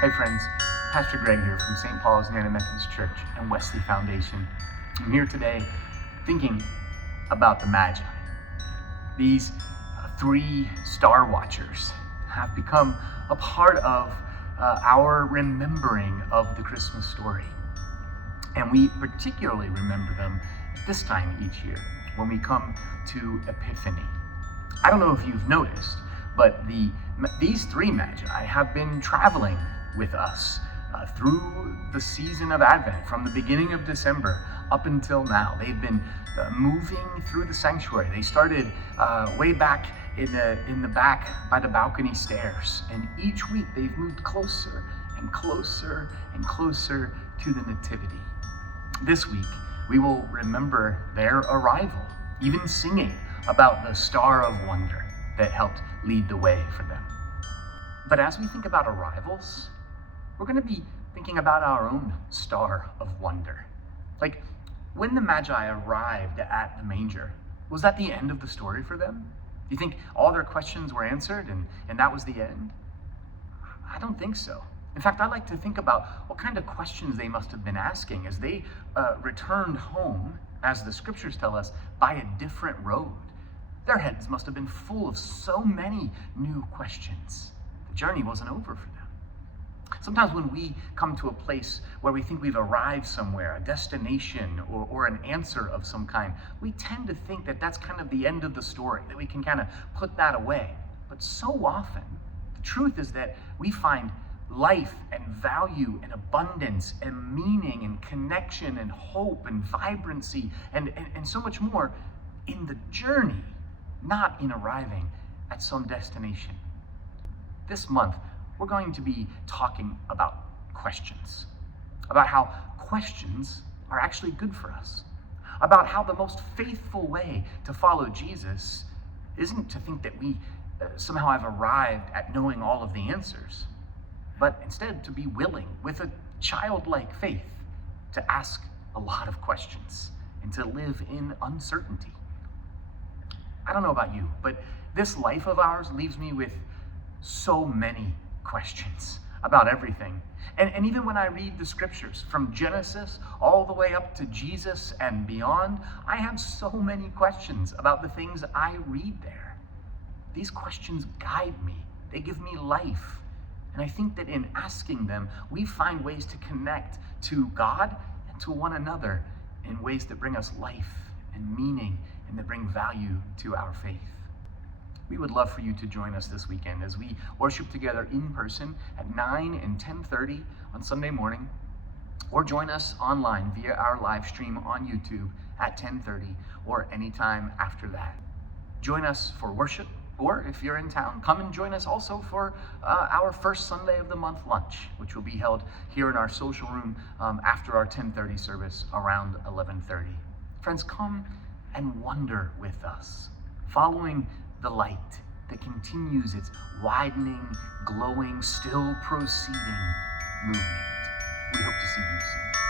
Hey friends, Pastor Greg here from St. Paul's Nana Methodist Church and Wesley Foundation. I'm here today thinking about the Magi. These three star watchers have become a part of our remembering of the Christmas story. And we particularly remember them this time each year when we come to Epiphany. I don't know if you've noticed, but these three Magi have been traveling with us through the season of Advent, from the beginning of December up until now. They've been moving through the sanctuary. They started way back in the back by the balcony stairs, and each week they've moved closer and closer and closer to the Nativity. This week we will remember their arrival, even singing about the Star of Wonder that helped lead the way for them. But as we think about arrivals, we're going to be thinking about our own Star of Wonder. Like, when the Magi arrived at the manger, was that the end of the story for them? Do you think all their questions were answered and that was the end? I don't think so. In fact, I like to think about what kind of questions they must have been asking as they returned home, as the scriptures tell us, by a different road. Their heads must have been full of so many new questions. The journey wasn't over for them. Sometimes when we come to a place where we think we've arrived somewhere, a destination or an answer of some kind, we tend to think that that's kind of the end of the story, that we can kind of put that away. But so often, the truth is that we find life and value and abundance and meaning and connection and hope and vibrancy and so much more in the journey, not in arriving at some destination. This month, we're going to be talking about questions, about how questions are actually good for us, about how the most faithful way to follow Jesus isn't to think that we somehow have arrived at knowing all of the answers, but instead to be willing, with a childlike faith, to ask a lot of questions and to live in uncertainty. I don't know about you, but this life of ours leaves me with so many questions about everything. And even when I read the scriptures, from Genesis all the way up to Jesus and beyond, I have so many questions about the things I read there. These questions guide me. They give me life. And I think that in asking them, we find ways to connect to God and to one another in ways that bring us life and meaning and that bring value to our faith. We would love for you to join us this weekend as we worship together in person at 9 and 10:30 on Sunday morning, or join us online via our live stream on YouTube at 10:30 or anytime after that. Join us for worship, or if you're in town, come and join us also for our first Sunday of the month lunch, which will be held here in our social room after our 10:30 service around 11:30. Friends, come and wonder with us, following the light that continues its widening, glowing, still proceeding movement. We hope to see you soon.